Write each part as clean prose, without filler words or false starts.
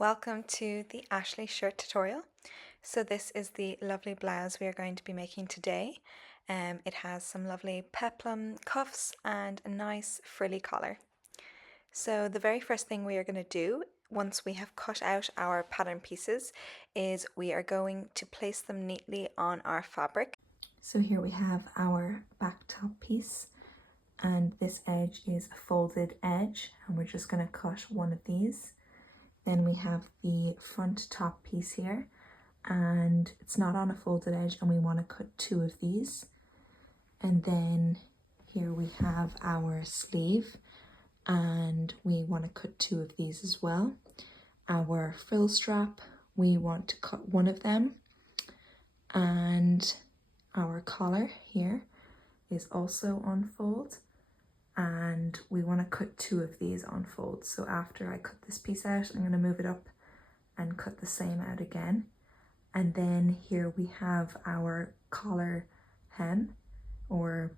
Welcome to the Ashleigh shirt tutorial. So this is the lovely blouse we are going to be making today. It has some lovely peplum cuffs and a nice frilly collar. So the very first thing we are going to do once we have cut out our pattern pieces is we are going to place them neatly on our fabric. So here we have our back top piece, and this edge is a folded edge, and we're just going to cut one of these. Then we have the front top piece here, and it's not on a folded edge, and we want to cut two of these. And then here we have our sleeve, and we want to cut two of these as well. Our frill strap, we want to cut one of them, and our collar here is also on fold, and we want to cut two of these on fold. So after I cut this piece out, I'm going to move it up and cut the same out again. And then here we have our collar hem, or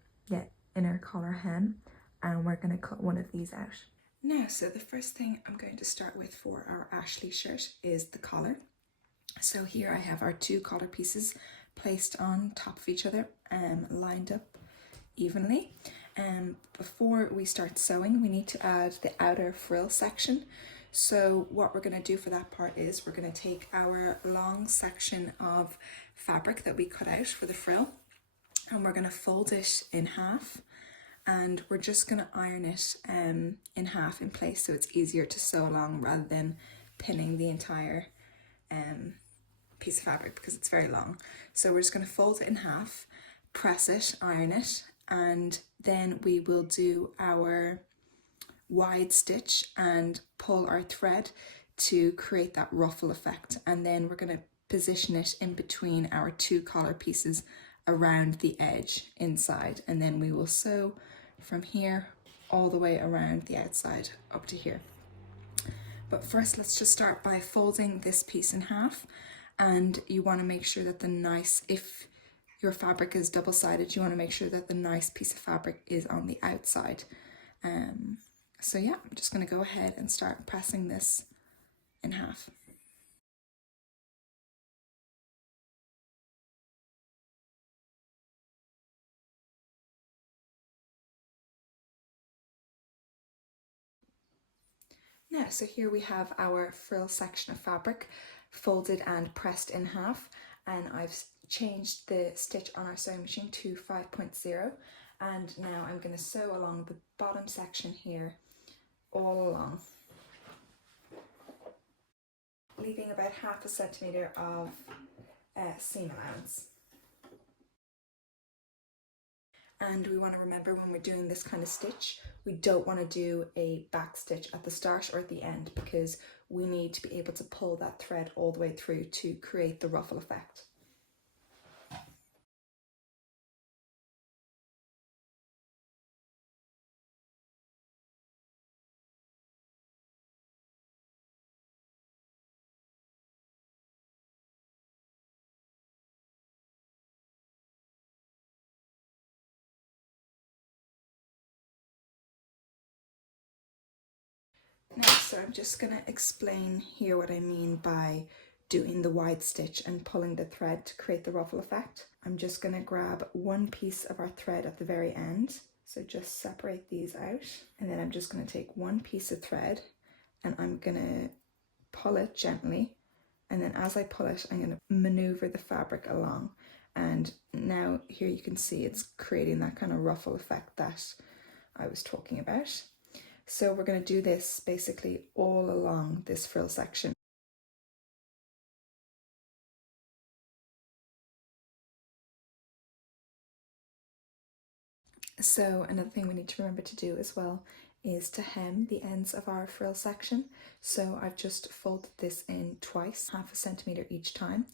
inner collar hem, and we're going to cut one of these out. Now, so the first thing I'm going to start with for our Ashleigh shirt is the collar. So here I have our two collar pieces placed on top of each other, lined up evenly. Before we start sewing, we need to add the outer frill section. So what we're going to do for that part is we're going to take our long section of fabric that we cut out for the frill, and we're going to fold it in half, and we're just going to iron it in half in place so it's easier to sew along rather than pinning the entire piece of fabric because it's very long. So we're just going to fold it in half, press it, iron it, and then we will do our wide stitch and pull our thread to create that ruffle effect. And then we're going to position it in between our two collar pieces around the edge inside, and then we will sew from here all the way around the outside up to here. But first, let's just start by folding this piece in half, and you want to make sure that if your fabric is double-sided, you want to make sure that the nice piece of fabric is on the outside. So yeah, I'm just going to go ahead and start pressing this in half. Now, so here we have our frill section of fabric folded and pressed in half, and I've changed the stitch on our sewing machine to 5.0, and now I'm going to sew along the bottom section here all along, leaving about 1/2 centimetre of seam allowance. And we want to remember, when we're doing this kind of stitch, we don't want to do a back stitch at the start or at the end, because we need to be able to pull that thread all the way through to create the ruffle effect. Now, so I'm just going to explain here what I mean by doing the wide stitch and pulling the thread to create the ruffle effect. I'm just going to grab one piece of our thread at the very end, so just separate these out, and then I'm just going to take one piece of thread and I'm going to pull it gently, and then as I pull it, I'm going to maneuver the fabric along, and now here you can see it's creating that kind of ruffle effect that I was talking about. So we're going to do this basically all along this frill section. So another thing we need to remember to do as well is to hem the ends of our frill section. So I've just folded this in twice, 1/2 centimetre each time,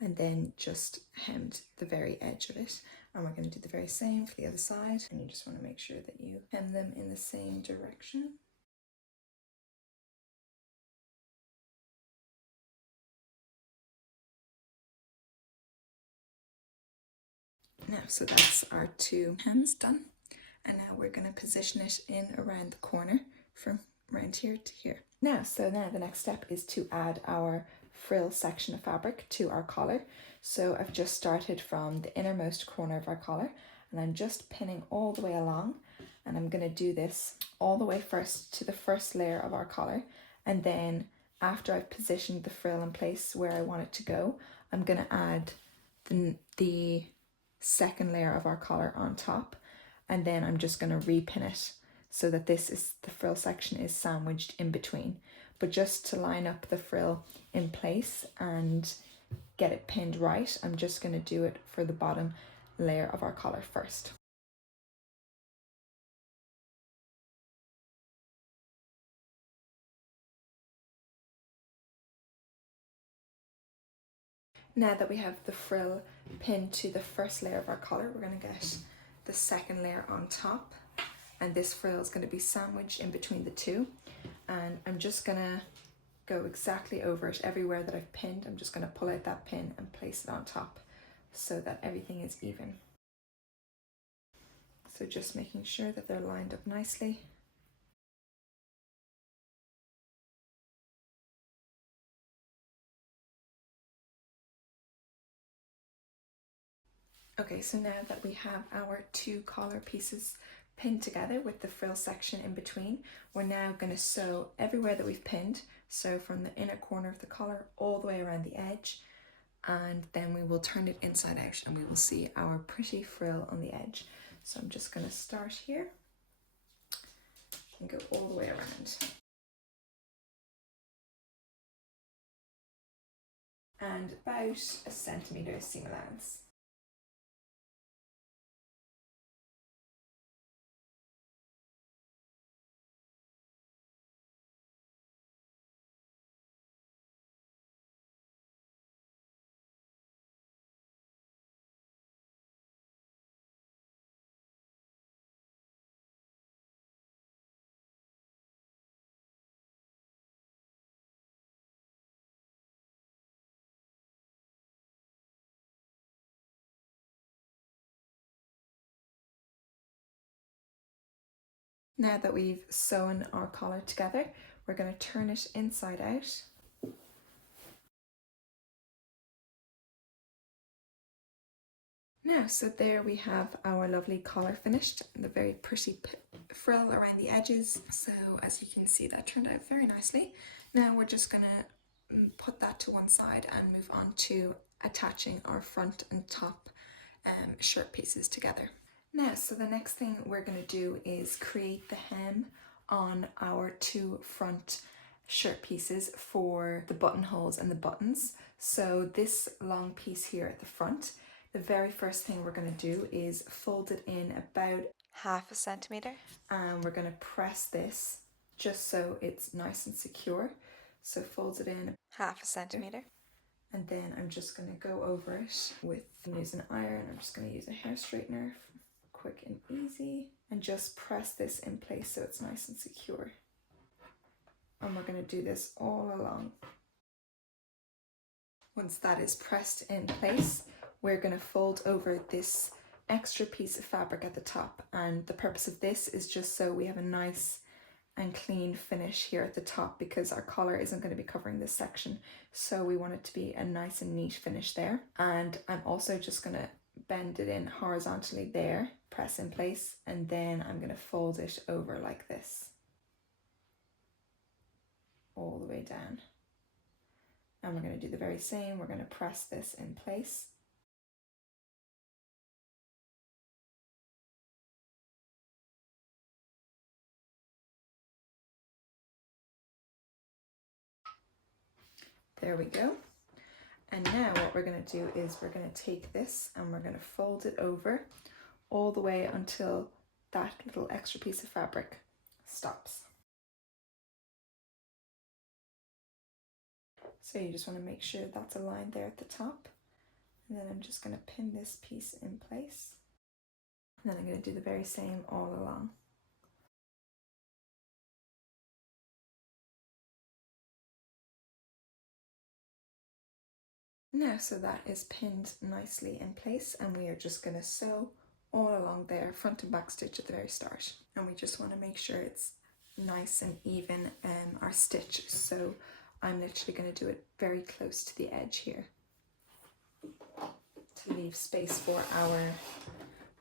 and then just hemmed the very edge of it. And we're going to do the very same for the other side, and you just want to make sure that you hem them in the same direction. Now, so that's our two hems done, and now we're going to position it in around the corner from around here to here. Now the next step is to add our frill section of fabric to our collar. So I've just started from the innermost corner of our collar and I'm just pinning all the way along, and I'm going to do this all the way first to the first layer of our collar, and then after I've positioned the frill in place where I want it to go, I'm going to add the second layer of our collar on top, and then I'm just going to repin it so that the frill section is sandwiched in between. But just to line up the frill in place and get it pinned right, I'm just going to do it for the bottom layer of our collar first. Now that we have the frill pinned to the first layer of our collar, we're going to get the second layer on top, and this frill is going to be sandwiched in between the two, and I'm just going to go exactly over it everywhere that I've pinned. I'm just going to pull out that pin and place it on top so that everything is even. So just making sure that they're lined up nicely. Okay, so now that we have our two collar pieces pinned together with the frill section in between, we're now going to sew everywhere that we've pinned, so from the inner corner of the collar all the way around the edge, and then we will turn it inside out and we will see our pretty frill on the edge. So I'm just going to start here and go all the way around. And about a centimetre seam allowance. Now that we've sewn our collar together, we're going to turn it inside out. Now, so there we have our lovely collar finished, the very pretty frill around the edges. So as you can see, that turned out very nicely. Now we're just going to put that to one side and move on to attaching our front and top shirt pieces together. Now, so the next thing we're going to do is create the hem on our two front shirt pieces for the buttonholes and the buttons. So this long piece here at the front, the very first thing we're going to do is fold it in about 1/2 centimetre. And we're going to press this just so it's nice and secure. So fold it in 1/2 centimetre. And then I'm just going to go over it with using an iron. I'm just going to use a hair straightener, quick and easy, and just press this in place so it's nice and secure. And we're going to do this all along. Once that is pressed in place, we're going to fold over this extra piece of fabric at the top, and the purpose of this is just so we have a nice and clean finish here at the top, because our collar isn't going to be covering this section, so we want it to be a nice and neat finish there. And I'm also just going to bend it in horizontally there, press in place, and then I'm going to fold it over like this all the way down. And we're going to do the very same. We're going to press this in place. There we go. And now what we're going to do is we're going to take this and we're going to fold it over all the way until that little extra piece of fabric stops. So you just want to make sure that's aligned there at the top. And then I'm just going to pin this piece in place. And then I'm going to do the very same all along. Now, so that is pinned nicely in place, and we are just going to sew all along there, front and back stitch at the very start. And we just want to make sure it's nice and even our stitch, so I'm literally going to do it very close to the edge here to leave space for our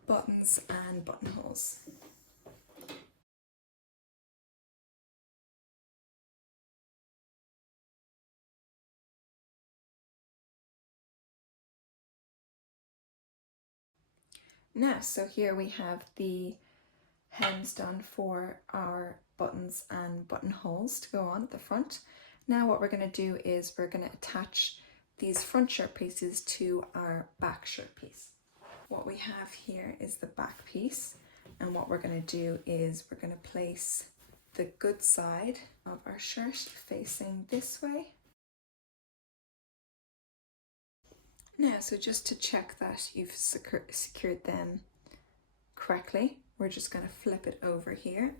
buttons and buttonholes. Now, so here we have the hems done for our buttons and buttonholes to go on at the front. Now what we're going to do is we're going to attach these front shirt pieces to our back shirt piece. What we have here is the back piece, and what we're going to do is we're going to place the good side of our shirt facing this way. Now, so just to check that you've secured them correctly, we're just going to flip it over here.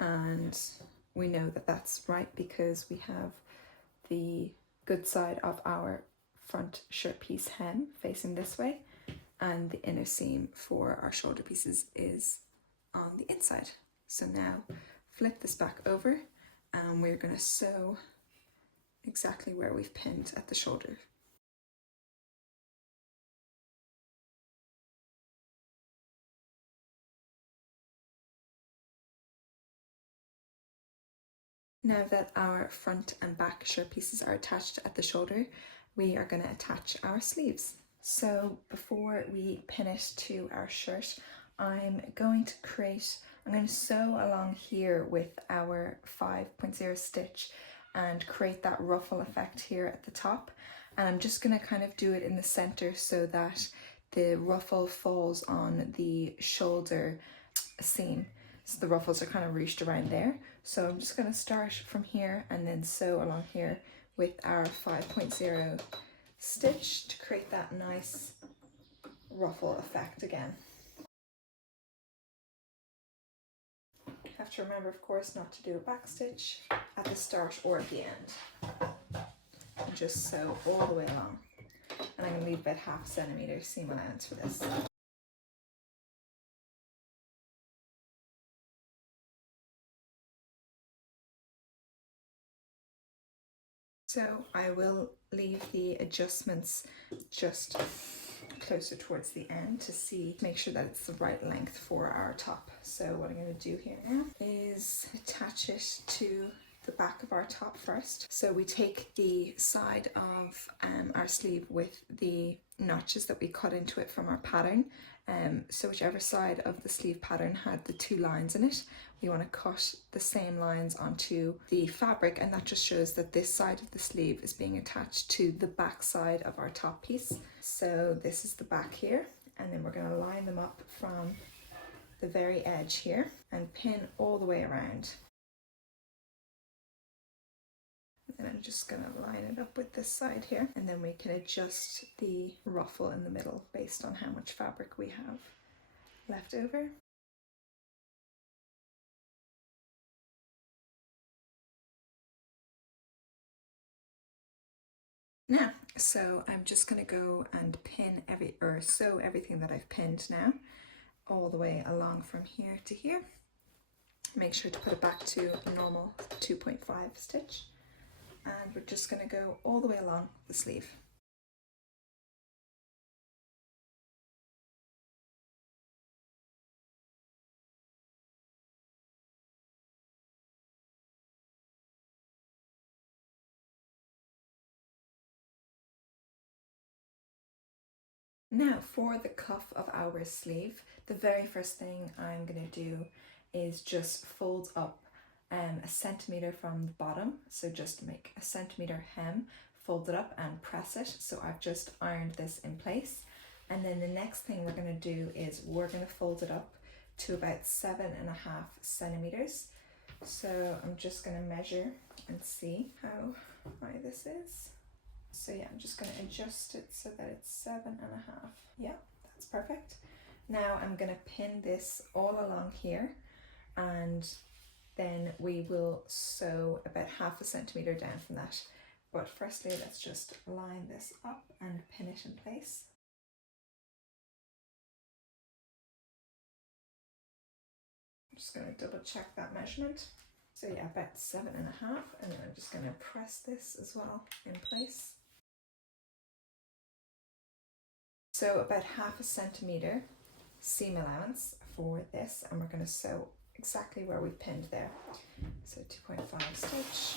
And we know that that's right because we have the good side of our front shirt piece hem facing this way, and the inner seam for our shoulder pieces is on the inside. So now flip this back over and we're going to sew exactly where we've pinned at the shoulder. Now that our front and back shirt pieces are attached at the shoulder, we are going to attach our sleeves. So before we pin it to our shirt, I'm going to sew along here with our 5.0 stitch and create that ruffle effect here at the top. And I'm just going to kind of do it in the center so that the ruffle falls on the shoulder seam. So the ruffles are kind of ruched around there. So I'm just going to start from here and then sew along here with our 5.0 stitch to create that nice ruffle effect again. You have to remember, of course, not to do a back stitch at the start or at the end. And just sew all the way along. And I'm going to leave about 0.5 centimeter seam allowance for this. So I will leave the adjustments just closer towards the end to make sure that it's the right length for our top. So what I'm going to do here now is attach it to the back of our top first. So we take the side of our sleeve with the notches that we cut into it from our pattern. So whichever side of the sleeve pattern had the 2 lines in it, we want to cut the same lines onto the fabric, and that just shows that this side of the sleeve is being attached to the back side of our top piece. So this is the back here, and then we're going to line them up from the very edge here and pin all the way around. And I'm just going to line it up with this side here, and then we can adjust the ruffle in the middle based on how much fabric we have left over. Now, so I'm just going to go and sew everything that I've pinned now all the way along from here to here. Make sure to put it back to a normal 2.5 stitch. And we're just going to go all the way along the sleeve. Now for the cuff of our sleeve, the very first thing I'm going to do is just fold up 1 centimeter from the bottom. So just make 1 centimeter hem, fold it up and press it. So I've just ironed this in place. And then the next thing we're going to do is we're going to fold it up to about 7.5 centimeters. So I'm just going to measure and see how high this is. So yeah, I'm just going to adjust it so that it's 7.5. Yeah, that's perfect. Now I'm going to pin this all along here, and then we will sew about 0.5 centimeter down from that. But firstly, let's just line this up and pin it in place. just going to double check that measurement. So yeah, about 7.5, and then I'm just going to press this as well in place. So about 0.5 centimetre seam allowance for this, and we're going to sew exactly where we pinned there. So 2.5 stitch.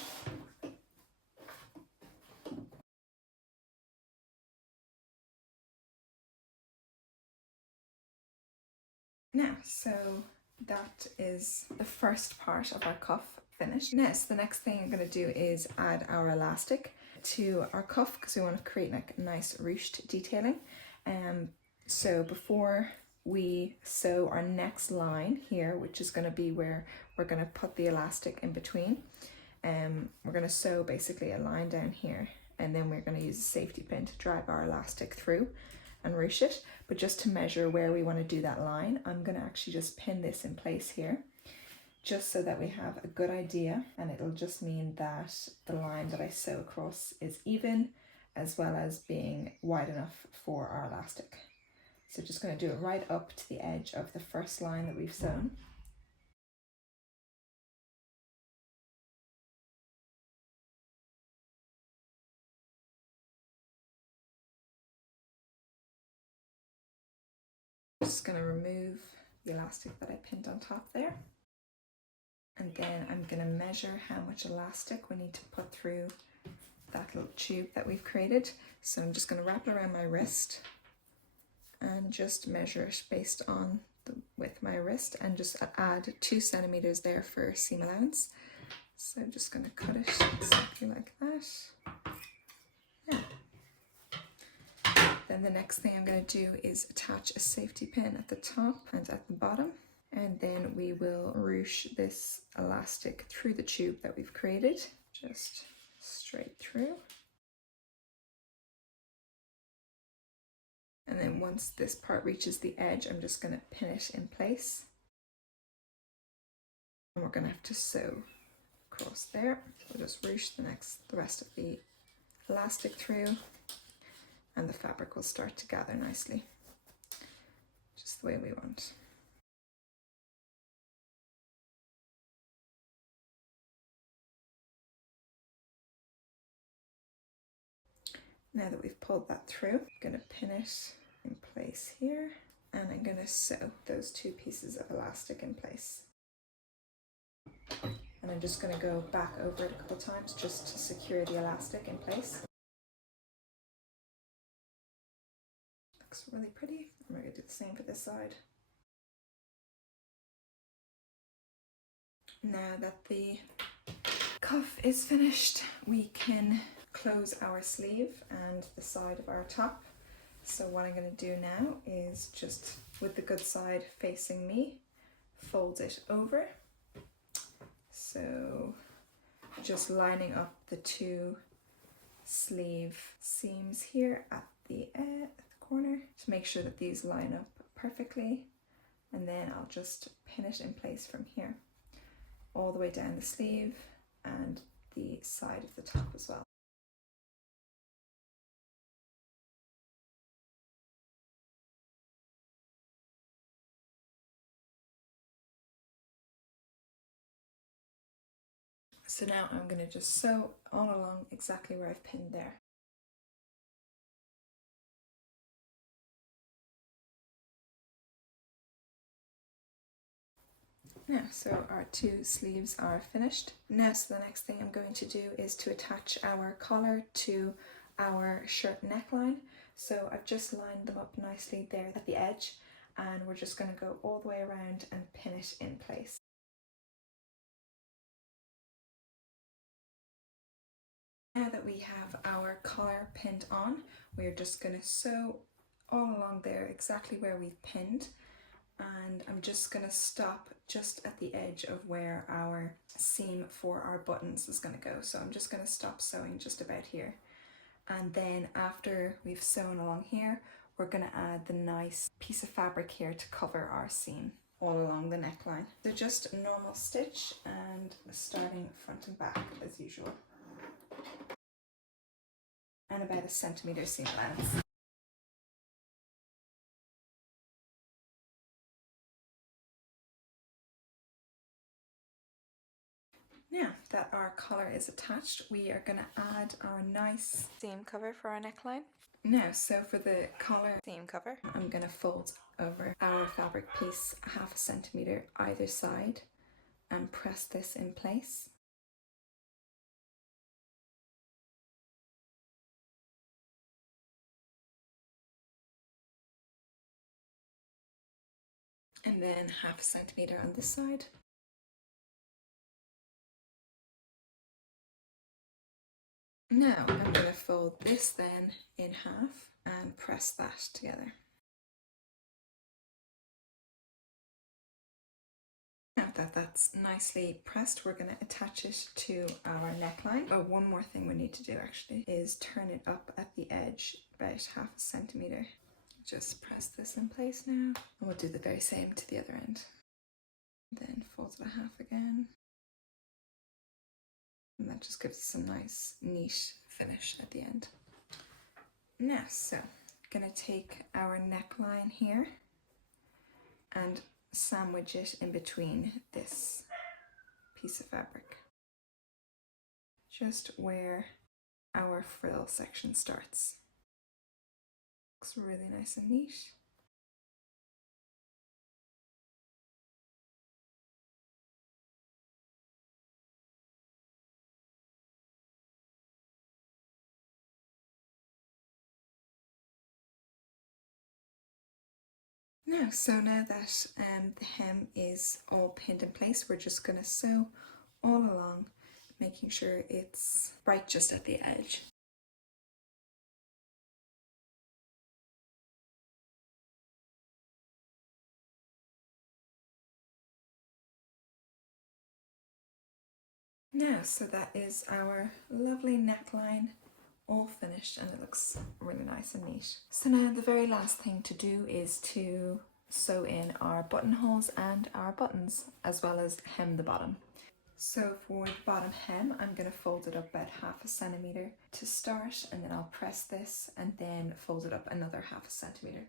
Now, so that is the first part of our cuff finished. Next, the next thing I'm going to do is add our elastic to our cuff because we want to create like a nice ruched detailing. So before we sew our next line here, which is going to be where we're going to put the elastic in between, we're going to sew basically a line down here, and then we're going to use a safety pin to drag our elastic through and ruche it. But just to measure where we want to do that line, I'm going to actually just pin this in place here, just so that we have a good idea, and it'll just mean that the line that I sew across is even, as well as being wide enough for our elastic. So just going to do it right up to the edge of the first line that we've sewn. Just going to remove the elastic that I pinned on top there. And then I'm going to measure how much elastic we need to put through that little tube that we've created. So I'm just going to wrap it around my wrist and just measure it based on the width of my wrist, and just add 2 centimeters there for seam allowance. So I'm just going to cut it exactly like that. Yeah. Then the next thing I'm going to do is attach a safety pin at the top and at the bottom, and then we will ruche this elastic through the tube that we've created, just straight through. And then once this part reaches the edge, I'm just going to pin it in place. And we're going to have to sew across there. So we'll just ruche the rest of the elastic through, and the fabric will start to gather nicely, just the way we want. Now that we've pulled that through, I'm going to pin it in place here, and I'm going to sew those 2 pieces of elastic in place. And I'm just going to go back over it a couple times just to secure the elastic in place. Looks really pretty. And we're going to do the same for this side. Now that the cuff is finished, we can close our sleeve and the side of our top. So what I'm going to do now is, just with the good side facing me, fold it over. So just lining up the 2 sleeve seams here at the corner to make sure that these line up perfectly, and then I'll just pin it in place from here all the way down the sleeve and the side of the top as well. So now I'm going to just sew all along exactly where I've pinned there. Now, so our 2 sleeves are finished. Now, so the next thing I'm going to do is to attach our collar to our shirt neckline. So I've just lined them up nicely there at the edge, and we're just going to go all the way around and pin it in place. Now that we have our collar pinned on, we're just going to sew all along there exactly where we've pinned, and I'm just going to stop just at the edge of where our seam for our buttons is going to go. So I'm just going to stop sewing just about here, and then after we've sewn along here, we're going to add the nice piece of fabric here to cover our seam all along the neckline. So just a normal stitch, and starting front and back as usual, and about a centimetre seam allowance. Now that our collar is attached, we are going to add our nice seam cover for our neckline. Now, so for the collar Seam cover. I'm going to fold over our fabric piece 1/2 centimeter either side and press this in place. And then 1/2 centimeter on this side. Now I'm going to fold this then in half and press that together. Now that that's nicely pressed, we're going to attach it to our neckline. Oh, one more thing we need to do actually is turn it up at the edge about 1/2 centimeter. Just press this in place now, and we'll do the very same to the other end. Then fold it a half again, and that just gives us a nice neat finish at the end. Now, so gonna take our neckline here and sandwich it in between this piece of fabric, just where our frill section starts. Looks really nice and neat. Now that the hem is all pinned in place, we're just going to sew all along, making sure it's right just at the edge. Now, so that is our lovely neckline all finished, and it looks really nice and neat. So now the very last thing to do is to sew in our buttonholes and our buttons, as well as hem the bottom. So for the bottom hem, I'm going to fold it up about 1/2 centimeter to start, and then I'll press this and then fold it up another 1/2 centimeter.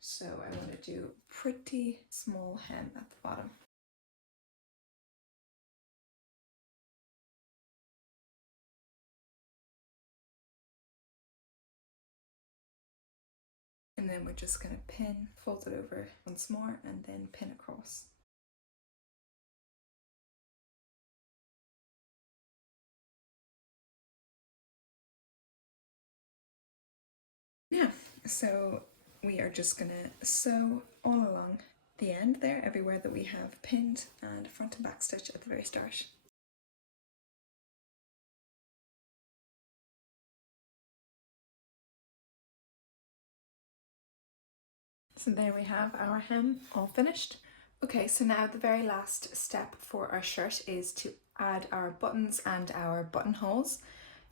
So I want to do a pretty small hem at the bottom. And then we're just going to pin, fold it over once more, and then pin across. Yeah, so we are just going to sew all along the end there, everywhere that we have pinned, and front and back stitch at the very start. So there we have our hem all finished. Okay, so now the very last step for our shirt is to add our buttons and our buttonholes.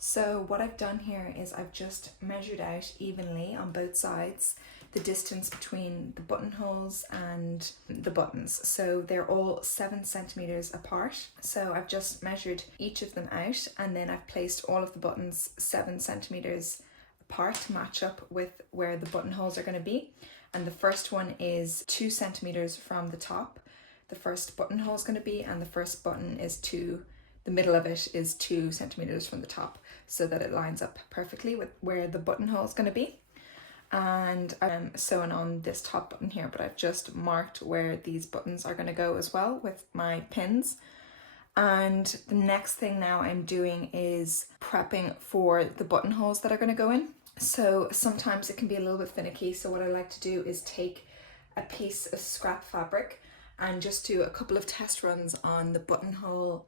So what I've done here is I've just measured out evenly on both sides the distance between the buttonholes and the buttons. So they're all 7 centimeters apart. So I've just measured each of them out, and then I've placed all of the buttons 7 centimeters apart to match up with where the buttonholes are going to be. And the first one is 2 centimeters from the top. The first buttonhole is going to be, and the first button is the middle of it is 2 centimeters from the top, so that it lines up perfectly with where the buttonhole is going to be. And I'm sewing on this top button here, but I've just marked where these buttons are going to go as well with my pins. And the next thing now I'm doing is prepping for the buttonholes that are going to go in. So sometimes it can be a little bit finicky, so what I like to do is take a piece of scrap fabric and just do a couple of test runs on the buttonhole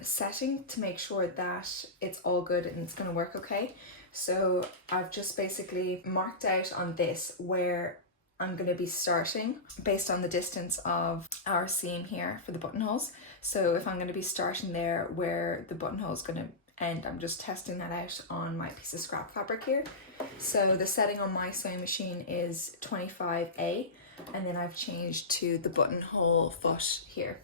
setting to make sure that it's all good and it's going to work okay. So I've just basically marked out on this where I'm going to be starting based on the distance of our seam here for the buttonholes. So if I'm going to be starting there where the buttonhole is going to end, I'm just testing that out on my piece of scrap fabric here. So the setting on my sewing machine is 25A, and then I've changed to the buttonhole foot here.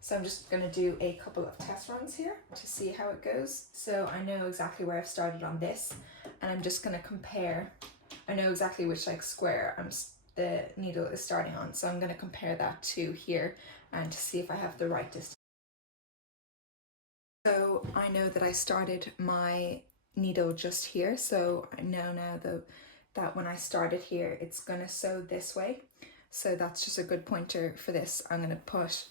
So I'm just going to do a couple of test runs here to see how it goes. So I know exactly where I've started on this, and I'm just going to compare. I know exactly which square the needle is starting on, so I'm going to compare that to here and to see if I have the right distance. So I know that I started my needle just here, so I know now that when I started here it's gonna sew this way, so that's just a good pointer for this. I'm gonna put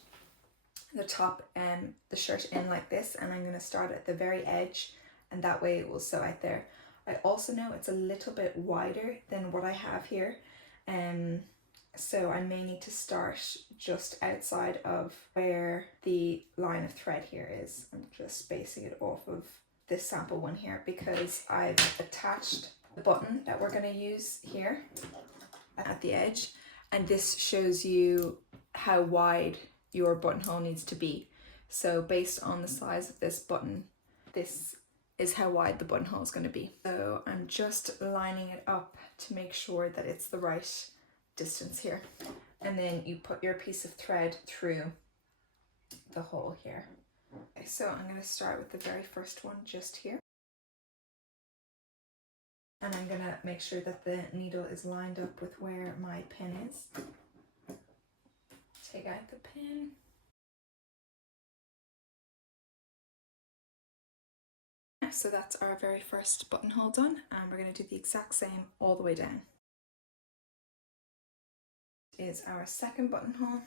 the top and the shirt in like this, and I'm gonna start at the very edge, and that way it will sew out there. I also know it's a little bit wider than what I have here, so I may need to start just outside of where the line of thread here is. I'm just spacing it off of this sample one here because I've attached the button that we're going to use here at the edge, and this shows you how wide your buttonhole needs to be. So based on the size of this button, this is how wide the buttonhole is going to be. So I'm just lining it up to make sure that it's the right distance here, and then you put your piece of thread through the hole here. Okay, so I'm going to start with the very first one just here, and I'm going to make sure that the needle is lined up with where my pin is. Take out the pin. So that's our very first buttonhole done, and we're going to do the exact same all the way down. Is our second buttonhole.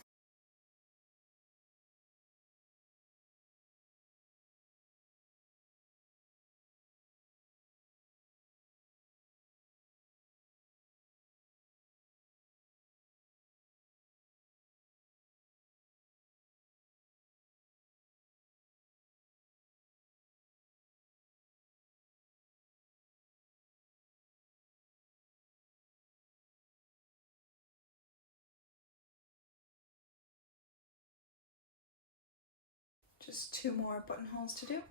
Just 2 more buttonholes to do.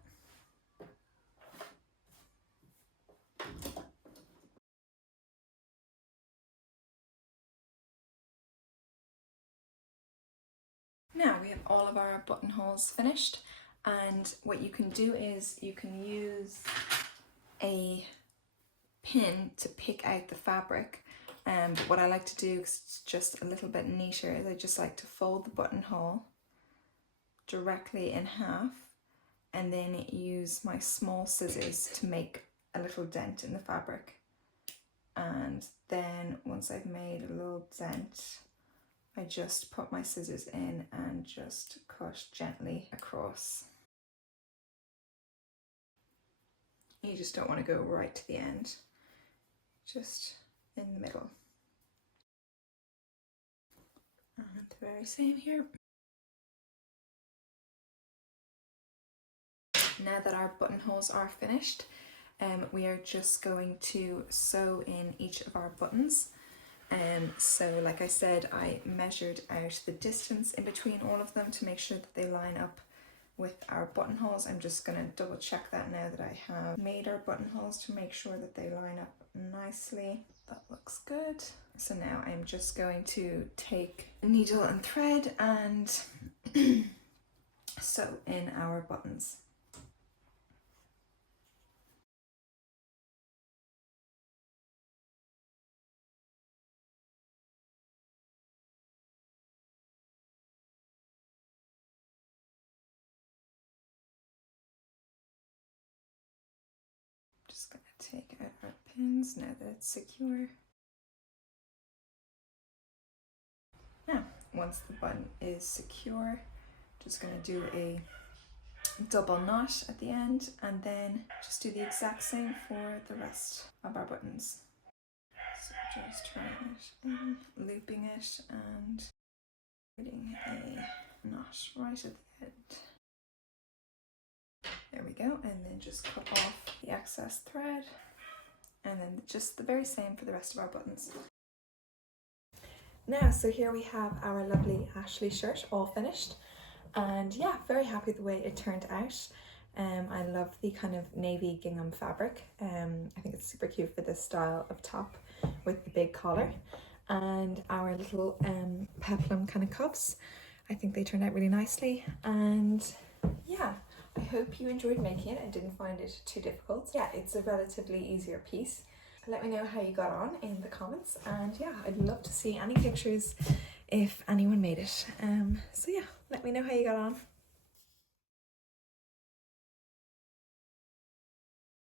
Now we have all of our buttonholes finished, and what you can do is you can use a pin to pick out the fabric. But what I like to do, because it's just a little bit neater, is I just like to fold the buttonhole directly in half and then use my small scissors to make a little dent in the fabric. And then once I've made a little dent, I just put my scissors in and just cut gently across. You just don't want to go right to the end, just in the middle. And the very same here. Now that our buttonholes are finished, we are just going to sew in each of our buttons. So like I said, I measured out the distance in between all of them to make sure that they line up with our buttonholes. I'm just going to double check that now that I have made our buttonholes to make sure that they line up nicely. That looks good. So now I'm just going to take needle and thread and sew in our buttons. Just going to take out our pins now that it's secure. Now, once the button is secure, just going to do a double knot at the end, and then just do the exact same for the rest of our buttons. So just turning it in, looping it, and putting a knot right at the end. There we go, and then just cut off the excess thread, and then just the very same for the rest of our buttons. Now, so here we have our lovely Ashleigh shirt all finished, and yeah, very happy the way it turned out. I love the kind of navy gingham fabric. I think it's super cute for this style of top with the big collar, and our little peplum kind of cuffs. I think they turned out really nicely, and yeah, I hope you enjoyed making it and didn't find it too difficult. Yeah, it's a relatively easier piece. Let me know how you got on in the comments, and yeah, I'd love to see any pictures if anyone made it. So yeah, let me know how you got on.